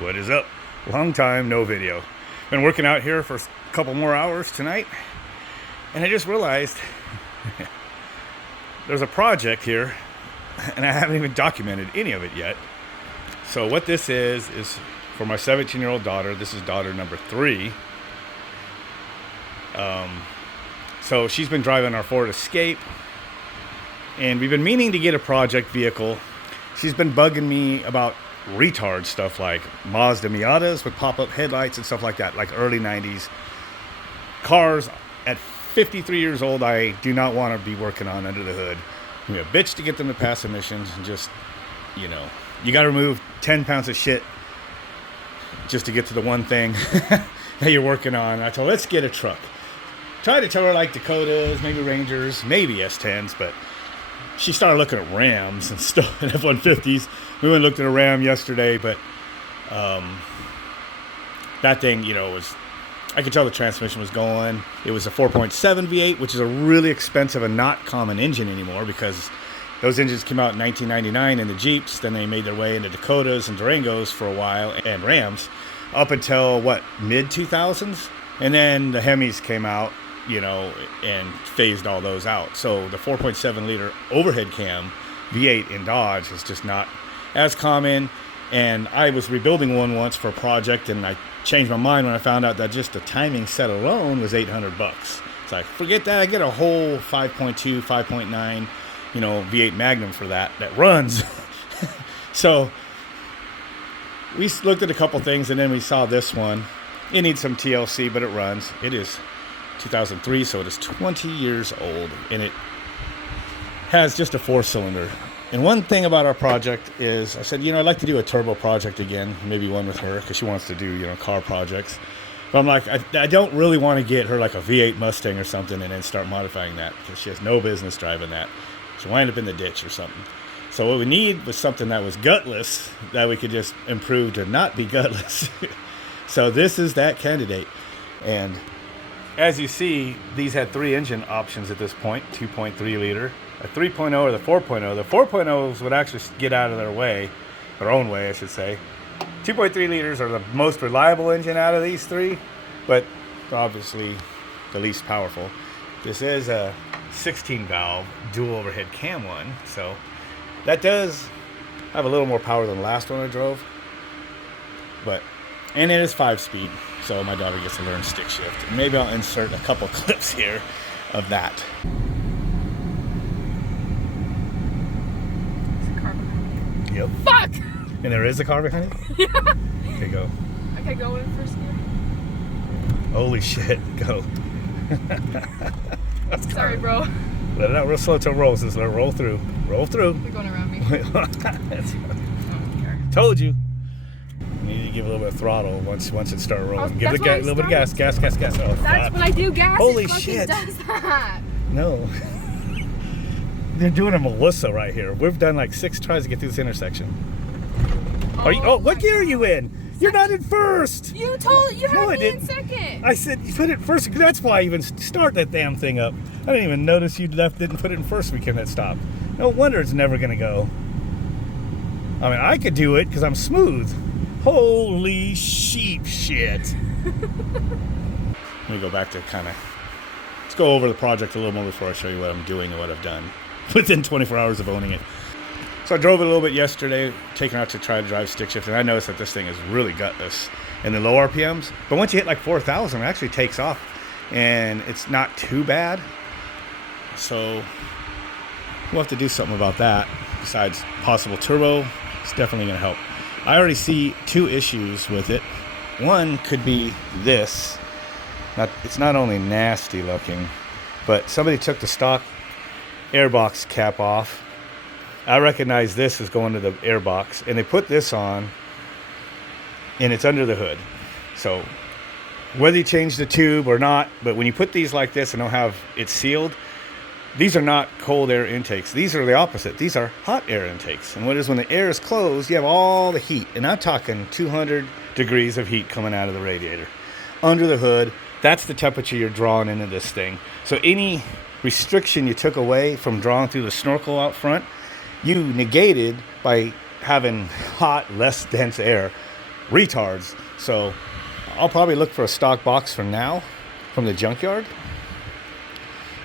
What is up? Long time no video. Been working out here for a couple more hours tonight, and I just realized there's a project here and I haven't even documented any of it yet. So what this is for my 17-year-old daughter. This is daughter number 3. So she's been driving our Ford Escape, and we've been meaning to get a project vehicle. She's been bugging me about retard stuff like Mazda Miatas with pop-up headlights and stuff like that, like early 90s cars. At 53 years old, I do not want to be working on under the hood. It'd be a bitch to get them to pass emissions, and just, you got to remove 10 pounds of shit just to get to the one thing that you're working on. I told her, let's get a truck. Tried to tell her like Dakotas, maybe Rangers, maybe S10s, but she started looking at Rams and stuff, and F-150s. We went and looked at a Ram yesterday, but that thing, was, I could tell the transmission was going. It was a 4.7 V8, which is a really expensive and not common engine anymore, because those engines came out in 1999 in the Jeeps. Then they made their way into Dakotas and Durangos for a while, and Rams, up until, mid-2000s? And then the Hemis came out, and phased all those out. So the 4.7 liter overhead cam V8 in Dodge is just not as common. And I was rebuilding one once for a project, and I changed my mind when I found out that just the timing set alone was $800. It's like, forget that. I get a whole 5.2, 5.9, V8 Magnum for that runs. So we looked at a couple things, and then we saw this one. It needs some TLC, but it runs. It is 2003, so it is 20 years old, and it has just a 4-cylinder. And one thing about our project is, I said, I'd like to do a turbo project again, maybe one with her, because she wants to do, car projects. But I'm like, I don't really want to get her like a V8 Mustang or something and then start modifying that, because she has no business driving that. She'll wind up in the ditch or something. So what we need was something that was gutless, that we could just improve to not be gutless. So this is that candidate. And as you see, these had 3 engine options at this point: 2.3 liter, a 3.0, or the 4.0. The 4.0s would actually get out of their own way, I should say. 2.3 liters are the most reliable engine out of these 3, but obviously the least powerful. This is a 16-valve dual overhead cam one, so that does have a little more power than the last one I drove. And it is 5-speed, so my daughter gets to learn stick shift. And maybe I'll insert a couple clips here of that. There's a car behind you. Yep. Fuck! And there is a car behind you? Yeah. Okay, go. Okay, go in first gear. Holy shit, go. Sorry, bro. Let it out real slow till it rolls. Just let it roll through. Roll through. You're going around me. I don't care. Told you. You need to give a little bit of throttle once it starts rolling. Oh, Give it a little bit of gas. Gas. Oh, That's fuck. when I do gas. Holy it fucking shit. Does that. No. They're doing a Melissa right here. We've done like 6 tries to get through this intersection. What gear are you in? You're not in first. You had me in second. I said you put it in first. That's why I even start that damn thing up. I didn't even notice you didn't put it in first. We came at stop. No wonder it's never gonna go. I mean, I could do it because I'm smooth. Holy sheep shit. Let me go back to let's go over the project a little more before I show you what I'm doing and what I've done within 24 hours of owning it. So I drove it a little bit yesterday, taken out to try to drive stick shift, and I noticed that this thing is really gutless in the low RPMs. But once you hit like 4,000, it actually takes off, and it's not too bad. So we'll have to do something about that. Besides possible turbo, it's definitely going to help. I already see 2 issues with it. One could be this. It's not only nasty looking, but somebody took the stock airbox cap off. I recognize this as going to the airbox, and they put this on, and it's under the hood. So whether you change the tube or not, but when you put these like this and don't have it sealed, these are not cold air intakes. These are the opposite. These are hot air intakes. And what is when the air is closed, you have all the heat. And I'm talking 200 degrees of heat coming out of the radiator. Under the hood, that's the temperature you're drawing into this thing. So any restriction you took away from drawing through the snorkel out front, you negated by having hot, less dense air retards. So I'll probably look for a stock box for now from the junkyard.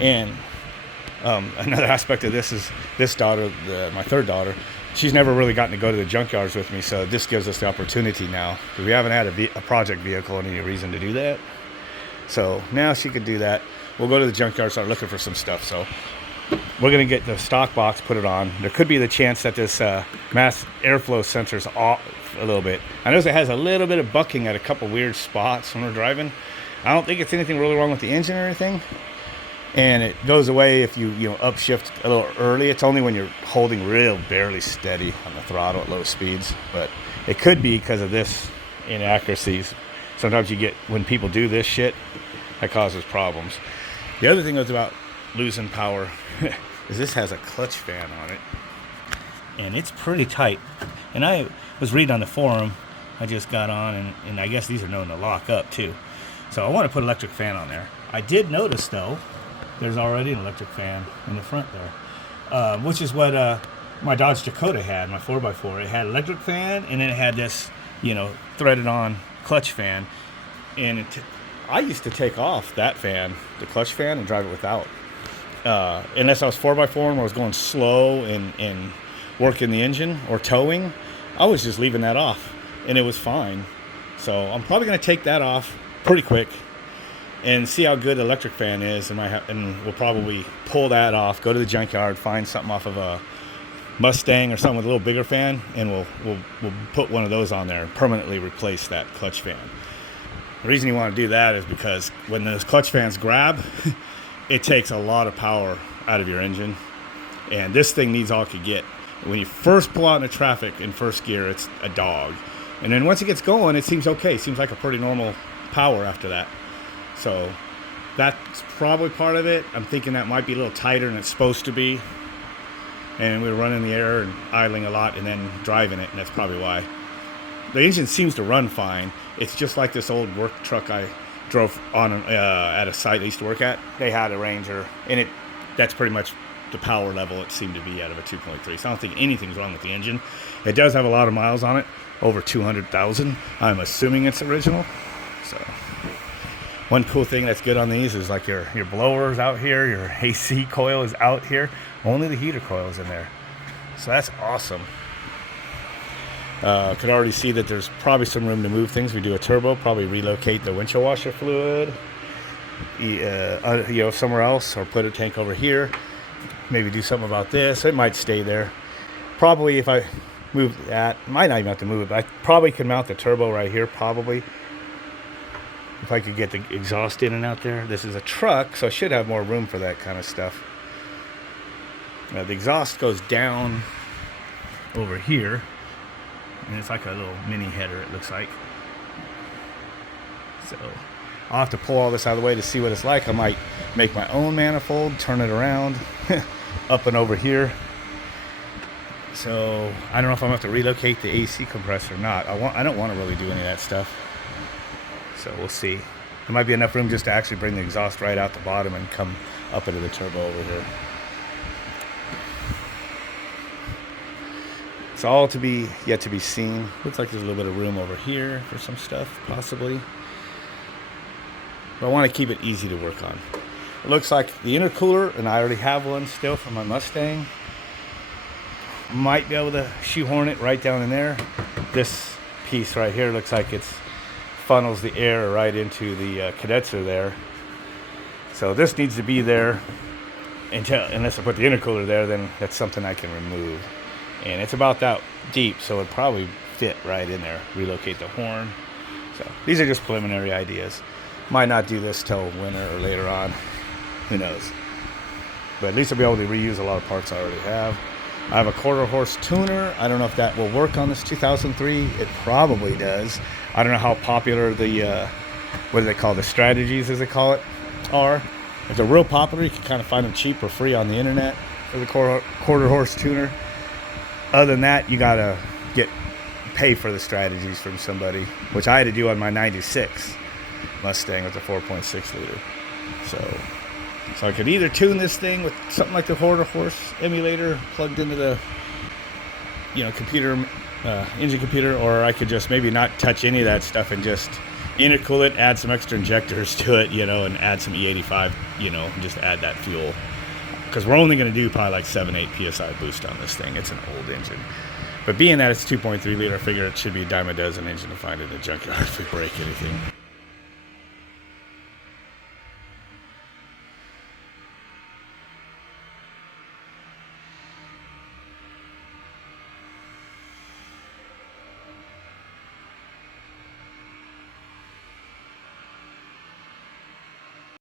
And another aspect of this is this daughter, my third daughter, she's never really gotten to go to the junkyards with me, so this gives us the opportunity now, because we haven't had a project vehicle and any reason to do that. So now she could do that. We'll go to the junkyard, start looking for some stuff. So we're going to get the stock box, put it on. There could be the chance that this mass airflow sensor's off a little bit. I notice it has a little bit of bucking at a couple weird spots when we're driving. I don't think it's anything really wrong with the engine or anything. And it goes away if you upshift a little early. It's only when you're holding real barely steady on the throttle at low speeds. But it could be because of this inaccuracies. Sometimes you get, when people do this shit, that causes problems. The other thing was about losing power is this has a clutch fan on it. And it's pretty tight. And I was reading on the forum, I just got on, and I guess these are known to lock up too. So I want to put electric fan on there. I did notice though, there's already an electric fan in the front there, which is what my Dodge Dakota had, my 4x4. It had electric fan, and then it had this, threaded on clutch fan. And I used to take off that fan, the clutch fan, and drive it without. Unless I was 4x4 and I was going slow and working the engine or towing, I was just leaving that off, and it was fine. So I'm probably going to take that off pretty quick and see how good the electric fan is, and we'll probably pull that off, go to the junkyard, find something off of a Mustang or something with a little bigger fan, and we'll put one of those on there and permanently replace that clutch fan. The reason you want to do that is because when those clutch fans grab, it takes a lot of power out of your engine, and this thing needs all it could get. When you first pull out into traffic in first gear, it's a dog, and then once it gets going, it seems okay. It seems like a pretty normal power after that. So that's probably part of it. I'm thinking that might be a little tighter than it's supposed to be. And we were running the air and idling a lot and then driving it, and that's probably why. The engine seems to run fine. It's just like this old work truck I drove on at a site I used to work at. They had a Ranger, and that's pretty much the power level it seemed to be out of a 2.3. So I don't think anything's wrong with the engine. It does have a lot of miles on it, over 200,000. I'm assuming it's original. So one cool thing that's good on these is like your blower's out here, your AC coil is out here, only the heater coil is in there. So that's awesome. Could already see that there's probably some room to move things. We do a turbo, probably relocate the windshield washer fluid, somewhere else, or put a tank over here. Maybe do something about this. It might stay there. Probably if I move that, might not even have to move it, but I probably could mount the turbo right here, probably. If I could get the exhaust in and out there. This is a truck, so I should have more room for that kind of stuff. Now, the exhaust goes down over here, and it's like a little mini header, it looks like. So I'll have to pull all this out of the way to see what it's like. I might make my own manifold, turn it around, up and over here. So I don't know if I'm going to have to relocate the AC compressor or not. I don't want to really do any of that stuff. So we'll see. There might be enough room just to actually bring the exhaust right out the bottom and come up into the turbo over here. It's all yet to be seen. Looks like there's a little bit of room over here for some stuff, possibly. But I want to keep it easy to work on. It looks like the intercooler, and I already have one still from my Mustang. Might be able to shoehorn it right down in there. This piece right here looks like it's funnels the air right into the condenser there. So this needs to be there unless I put the intercooler there, then that's something I can remove. And it's about that deep, so it'd probably fit right in there. Relocate the horn. So these are just preliminary ideas. Might not do this till winter or later on. Who knows? But at least I'll be able to reuse a lot of parts I already have. I have a quarter-horse tuner. I don't know if that will work on this 2003. It probably does. I don't know how popular the, what do they call the strategies, as they call it, are. If they're real popular, you can kind of find them cheap or free on the internet for the quarter-horse tuner. Other than that, you gotta pay for the strategies from somebody, which I had to do on my 96 Mustang with the 4.6 liter. So I could either tune this thing with something like the quarter horse emulator plugged into the computer engine computer, or I could just maybe not touch any of that stuff and just intercool it, add some extra injectors to it, and add some E85, and just add that fuel. Because we're only going to do probably like 7-8 psi boost on this thing. It's an old engine. But being that it's 2.3 liter, I figure it should be a dime a dozen engine to find in the junkyard if we break anything.